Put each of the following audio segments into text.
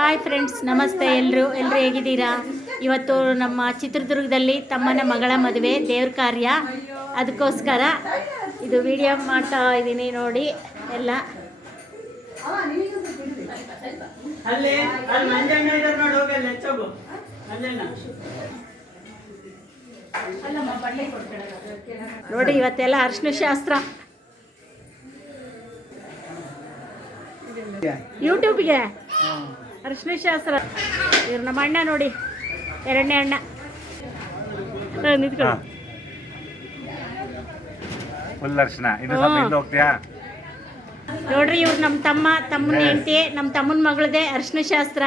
Hi friends, ನಮಸ್ತೆ. ಎಲ್ಲರೂ ಹೇಗಿದ್ದೀರಾ? ಇವತ್ತು ನಮ್ಮ ಚಿತ್ರದುರ್ಗದಲ್ಲಿ ತಮ್ಮನ ಮಗಳ ಮದುವೆ ದೇವ್ರ ಕಾರ್ಯ, ಅದಕ್ಕೋಸ್ಕರ ಇದು ವಿಡಿಯೋ ಮಾಡ್ತಾ ಇದ್ದೀನಿ. ನೋಡಿ ಎಲ್ಲ ನೋಡಿ, ಇವತ್ತೆಲ್ಲ ಅರಿಶಿನ ಶಾಸ್ತ್ರ. ಯೂಟ್ಯೂಬ್ಗೆ ಅರಿಶಿನ ಶಾಸ್ತ್ರ. ಇವ್ರು ನಮ್ಮ ಅಣ್ಣ ನೋಡಿ, ಎರಡನೇ ಅಣ್ಣ. ನಿಂತ್ಕೊಳ್ಳಿ. ನೋಡ್ರಿ, ಇವ್ರು ನಮ್ಮ ತಮ್ಮನ ಹೆಂಡತಿ, ನಮ್ಮ ತಮ್ಮನ ಮಗಳದೇ ಅರಿಶಿನ ಶಾಸ್ತ್ರ.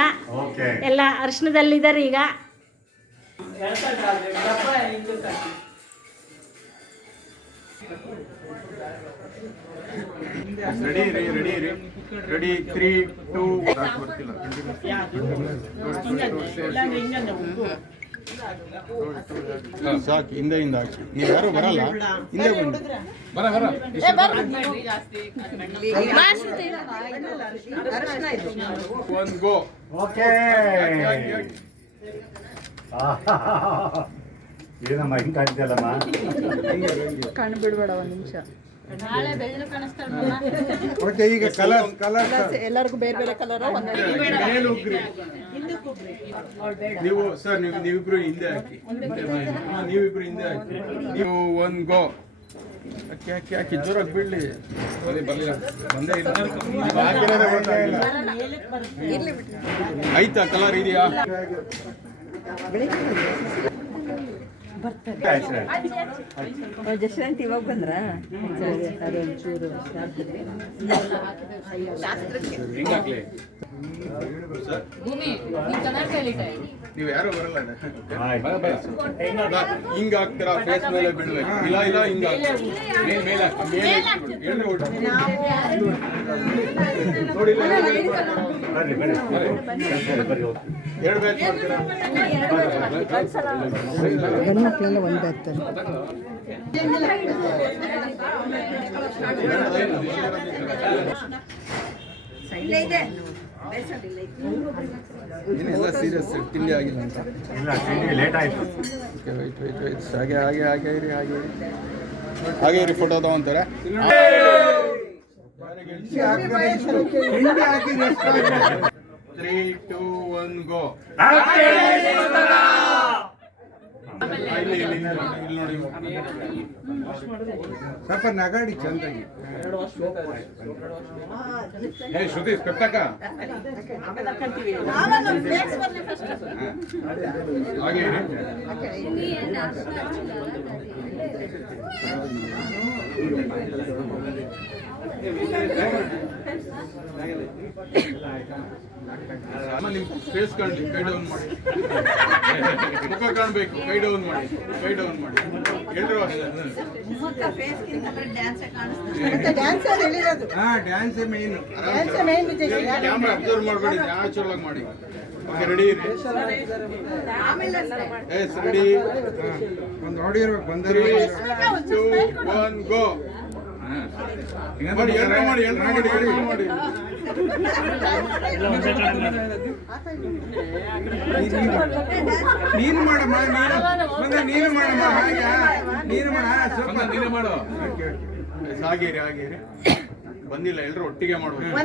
ಎಲ್ಲ ಅರಿಶಿನದಲ್ಲಿದ್ದಾರೆ ಈಗ. ರೆಡಿ 3 2 ಸಾಕು. ಹಿಂದೆ ಹಾಕಿ. ನೀವು ಯಾರು ಬರಲ್ಲ, ಹಿಂದೆ ಬಂದು ಒಂದು ಗೋ. ಓಕೆ, ಏನಮ್ಮ ಹಿಂಗೆ ಕಾಣ್ತಿಯಲ್ಲಮ್ಮ? ಕಣ್ಣು ಬಿಡ್ಬೇಡ ಒಂದು ನಿಮಿಷ. ಓಕೆ, ಈಗ ಕಲರ್ ಎಲ್ಲರಿಗೂ ಬೇರೆ ಬೇರೆ ಕಲರ್. ನೀವು ಸರ್, ನೀವಿಬ್ರು ಹಿಂದೆ ಹಾಕಿ. ನೀವಿಬ್ರು ಹಿಂದೆ ಹಾಕಿ. ನೀವು ಒಂದು ಗೋ. ಹಾಕಿ ಜೋರಾಗಿ ಬೀಳಲಿ. ಬಂದೇ ಆಯ್ತಾ? ಕಲರ್ ಇದೆಯಾ? ಜಶ್ರಂತ ಇವಾಗ ಬಂದ್ರ ಅದೊಂಚೂರು ನೀವು ಯಾರು ಬರಲ್ಲ. ಹಿಂಗ ಹಾಕ್ತೀರಾ? ಫೇಸ್ ಮೇಲೆ ಬಿಡ್ಬೇಕು. ಇಲ್ಲ ಹಿಂಗ ನೋಡಿ. ಎರಡು ಬ್ಯಾಚ್ ಮಾಡ್ತೀರಾ? ಮಕ್ಕಳೆಲ್ಲ ಒಂದೇ ಆಗ್ತಾರೆ. ಏನಿಲ್ಲ, ಸೀರಿಯಸ್ ತಿಂಡಿ ಆಗಿಲ್ಲ ಅಂತ. ಲೇಟ್ ಆಯ್ತು. ವೈಟ್ ಹಾಗೆ ಇರಿ. ಫೋಟೋ ತಗೊಂತಾರೆ. 3 2 1 ಗೋ. ಇಲ್ಲಿ ನೋಡಿ, ಸ್ವಲ್ಪ ನಗಾಡಿ ಚಂದಾಗಿ. ಶ್ರುತಿ ಕಟ್ಟಕ ಹಾಗೆ ನಿಮ್ ಫೇಸ್ ಕಾಣಲಿ. ಕೈ ಡೌನ್ ಮಾಡಿ. ಮುಖ ಕಾಣಬೇಕು. ಕೈ ಡೌನ್ ಮಾಡಿ. ಎಲ್ಲರೂ ಡ್ಯಾನ್ಸ್ ಮೇನ್. ಕ್ಯಾಮ್ರಾ ಅಬ್ಸರ್ವ್ ಮಾಡಬೇಡಿ, ನ್ಯಾಚುರಲ್ ಆಗಿ ಮಾಡಿ. ಓಕೆ, ರೆಡಿ ಇರಿ. ರೆಡಿ. ಒಂದು ಆಡಿಯೋ ಬಂದರೆ 2 1 ಗೋ. ಮಾಡಿ. ನೀನು ಮಾಡಮ್ಮ. ನೀನು ಮಾಡಮ್ಮ. ನೀನು ಸ್ವಲ್ಪ ನೀನು ಮಾಡು. ಹಾಗೇರಿ. ಬಂದಿಲ್ಲ, ಎಲ್ಲರೂ ಒಟ್ಟಿಗೆ ಮಾಡ್ಬೇಕು.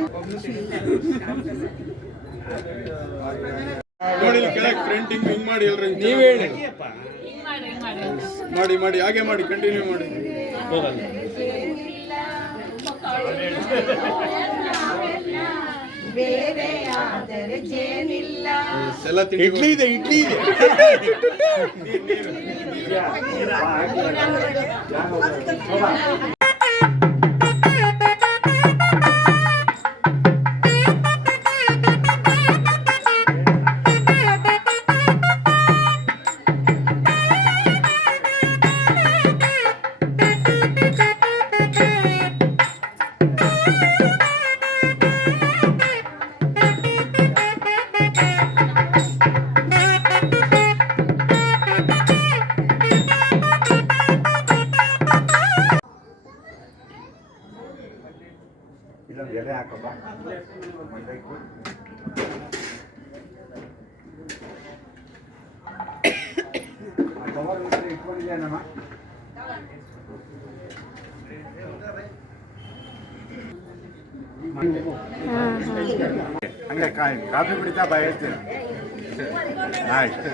ನೋಡಿ, ಕೆಳಗೆ ಫ್ರಂಟಿಂಗ್ ಹಿಂಗ್ ಮಾಡಿ. ಎಲ್ರು ನೀವ್ ಹೇಳಿ. ಮಾಡಿ ಹಾಗೆ ಮಾಡಿ. ಕಂಟಿನ್ಯೂ ಮಾಡಿ. ಇಡ್ಲಿ ಇದೆ. ಇದೊಂದು ಎಲೆ ಹಾಕಪ್ಪ. ಹಂಗೆ ಕಾಫಿ ಕುಡಿತಾ ಬಾ ಹೇಳ್ತೀನಿ. ಆಯ್ತು